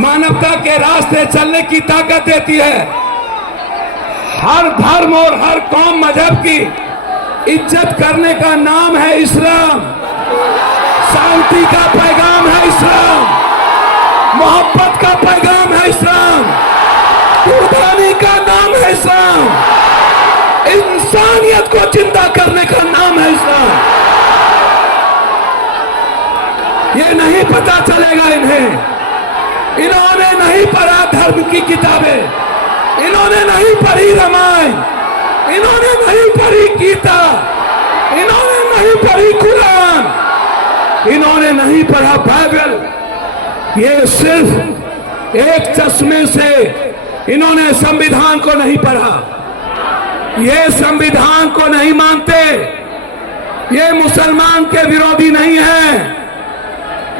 मानवता के रास्ते चलने की ताकत देती है। हर धर्म और हर कौम मजहब की इज्जत करने का नाम है इस्लाम। शांति का पैगाम है इस्लाम, मोहब्बत का पैगाम है इस्लाम, कुर्बानी का नाम है इस्लाम, इंसानियत को जिंदा करने का नाम है इस्लाम। ये नहीं पता चलेगा इन्हें। इन्होंने नहीं पढ़ा धर्म की किताबें, इन्होंने नहीं पढ़ी रामायण, इन्होंने नहीं पढ़ी गीता, इन्होंने नहीं पढ़ी कुरान, इन्होंने नहीं पढ़ा बाइबल। ये सिर्फ एक चश्मे से इन्होंने संविधान को नहीं पढ़ा, ये संविधान को नहीं मानते, ये मुसलमान के विरोधी नहीं है,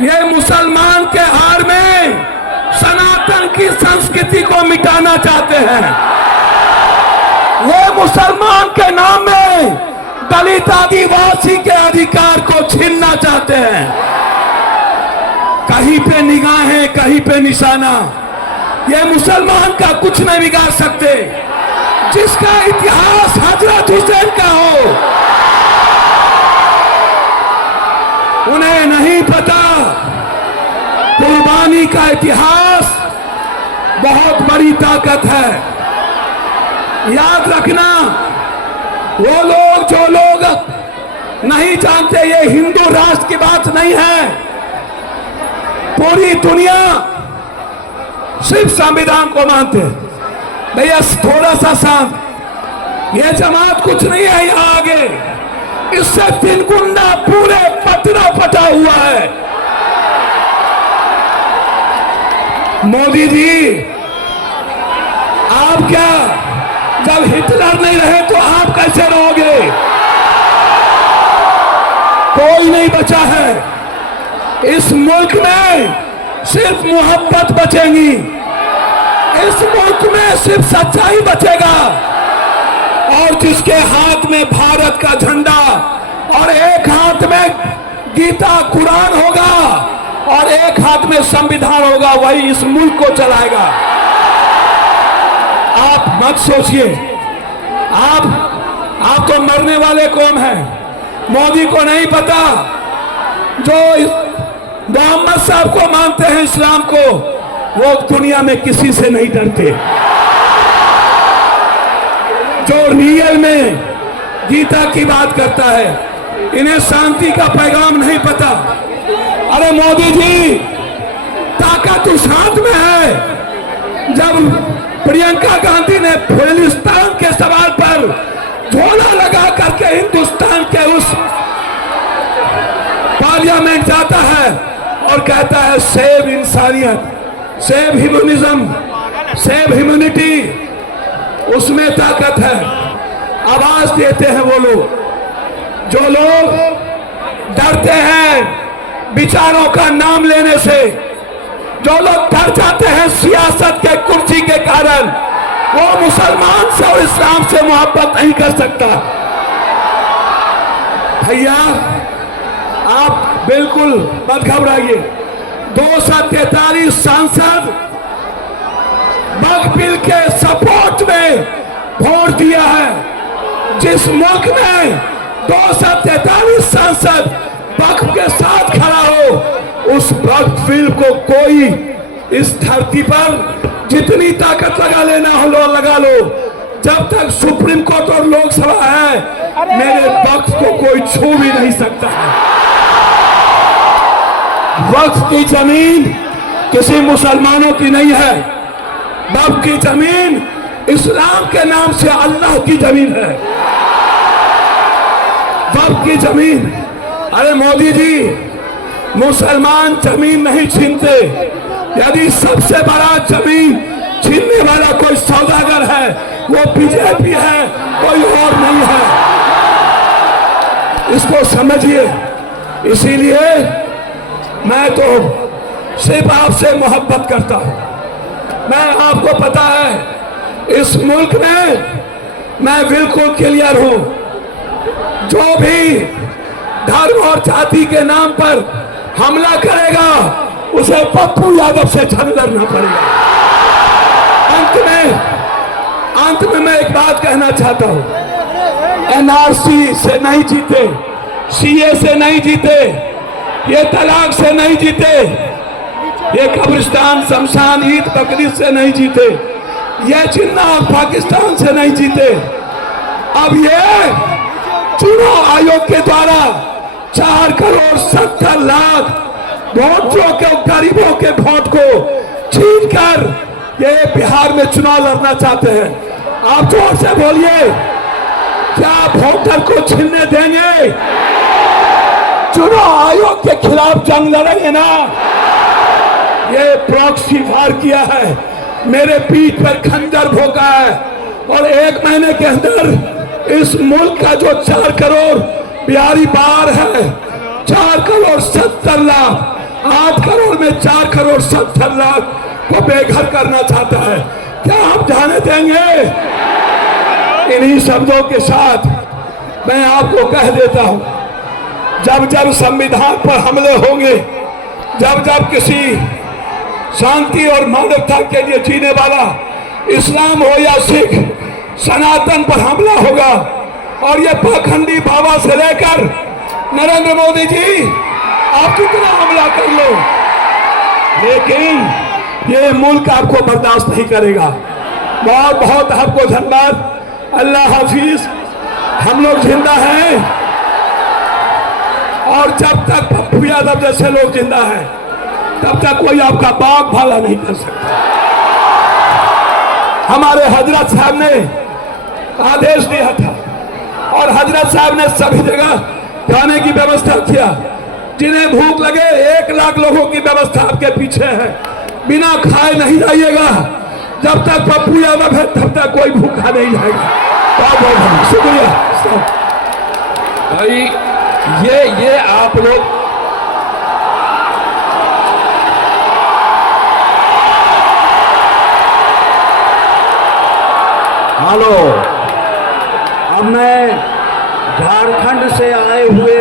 ये मुसलमान के आड़ में सनातन की संस्कृति को मिटाना चाहते हैं। ये मुसलमान के नाम में दलित आदिवासी के अधिकार को छीनना चाहते हैं। कहीं पे निगाहें, कहीं पे निशाना। ये मुसलमान का कुछ नहीं बिगाड़ सकते। जिसका इतिहास हजरत हुसैन का हो, उन्हें नहीं पता कुर्बानी का इतिहास बहुत बड़ी ताकत है। याद रखना, वो लोग जो लोग नहीं जानते, ये हिंदू राष्ट्र की बात नहीं है। पूरी दुनिया सिर्फ संविधान को मानते हैं। भैया थोड़ा सा शांत, ये जमात कुछ नहीं है यहाँ आगे, इससे 3 गुना पूरे पटना पटा हुआ है। मोदी जी, आप क्या, जब हिटलर नहीं रहे तो आप कैसे रहोगे? कोई नहीं बचा है। इस मुल्क में सिर्फ मोहब्बत बचेगी, इस मुल्क में सिर्फ सच्चाई बचेगा। और जिसके हाथ में भारत का झंडा और एक हाथ में गीता कुरान होगा और एक हाथ में संविधान होगा, वही इस मुल्क को चलाएगा। आप मत सोचिए, आप तो मरने वाले कौन है। मोदी को नहीं पता, जो मोहम्मद साहब को मानते हैं, इस्लाम को, वो दुनिया में किसी से नहीं डरते। जो रियल में गीता की बात करता है, इन्हें शांति का पैगाम नहीं पता। अरे मोदी जी, ताकत उस हाथ में है। जब प्रियंका गांधी ने फिलिस्तीन के सवाल पर झोला लगा करके हिंदुस्तान के उस पार्लियामेंट जाता है और कहता है सेव इंसानियत, सेव ह्यूमनिज्म, सेव ह्यूमैनिटी, उसमें ताकत है। आवाज देते हैं वो लोग, जो लोग डरते हैं विचारों का नाम लेने से, जो लोग डर जाते हैं सियासत के कुर्सी के कारण, वो मुसलमान से और इस्लाम से मोहब्बत नहीं कर सकता। भैया आप बिल्कुल मत घबराइए। 243 सांसद बग बिल के सपोर्ट में वोट दिया है। जिस मुल्क में 243 सांसद वक्फ के साथ खड़ा हो, उस वक्फ बिल को कोई इस धरती पर जितनी ताकत लगा लेना हो लो लगा लो। जब तक सुप्रीम कोर्ट और लोकसभा है, मेरे वक्फ को कोई छू भी नहीं सकता है। वक्फ की जमीन किसी मुसलमानों की नहीं है। वक्फ की जमीन इस्लाम के नाम से अल्लाह की जमीन है। वक्फ की जमीन, अरे मोदी जी, मुसलमान जमीन नहीं छीनते। यदि सबसे बड़ा जमीन छीनने वाला कोई सौदागर है, वो बीजेपी है, कोई और नहीं है। इसको समझिए। इसीलिए मैं तो सिर्फ आपसे मोहब्बत करता हूं। मैं, आपको पता है, इस मुल्क में मैं बिल्कुल क्लियर हूं। जो भी धर्म और जाति के नाम पर हमला करेगा, उसे पप्पू यादव से जंग लड़ना पड़ेगा। अंत में मैं एक बात कहना चाहता हूं, एनआरसी से नहीं जीते, सीए से नहीं जीते, ये तलाक से नहीं जीते, ये कब्रिस्तान शमशान ईद बकरीद से नहीं जीते, ये जिन्ना पाकिस्तान से नहीं जीते। अब ये चुनाव आयोग के द्वारा 4,70,00,000 वोटरों के, गरीबों के वोट को छीन कर ये बिहार में चुनाव लड़ना चाहते हैं। आप जोर से बोलिए, क्या वोटर को छीनने देंगे? चुनाव आयोग के खिलाफ जंग लड़ेंगे ना? ये प्रॉक्सी वार किया है, मेरे पीठ पर खंजर भोंका है, और 1 महीने के अंदर इस मुल्क का जो 4 करोड़ बिहारी बाहर है, 4,70,00,000, 8 करोड़ में 4,70,00,000 को बेघर करना चाहता है। क्या हम जाने देंगे? इन्हीं शब्दों के साथ मैं आपको कह देता हूं, जब जब संविधान पर हमले होंगे, जब जब किसी शांति और मानवता के लिए जीने वाला इस्लाम हो या सिख सनातन पर हमला होगा, और ये पाखंडी बाबा से लेकर नरेंद्र मोदी जी आप कितना हमला कर लो, लेकिन ये मुल्क आपको बर्दाश्त नहीं करेगा। बहुत बहुत आपको धन्यवाद। अल्लाह हाफिज। हम लोग जिंदा हैं, और जब तक पप्पू यादव जैसे लोग जिंदा हैं, तब तक कोई आपका बाग भाला नहीं कर सकता। हमारे हजरत साहब ने आदेश दिया था, और हजरत साहब ने सभी जगह खाने की व्यवस्था किया। जिन्हें भूख लगे 1 लाख लोगों की व्यवस्था आपके पीछे है। बिना खाए नहीं जाइएगा, जब तक पप्पू यादव है तब तक कोई भूखा नहीं जाएगा। बहुत बहुत शुक्रिया भाई। ये आप लोग हेलो, अब मैं झारखंड से आए हुए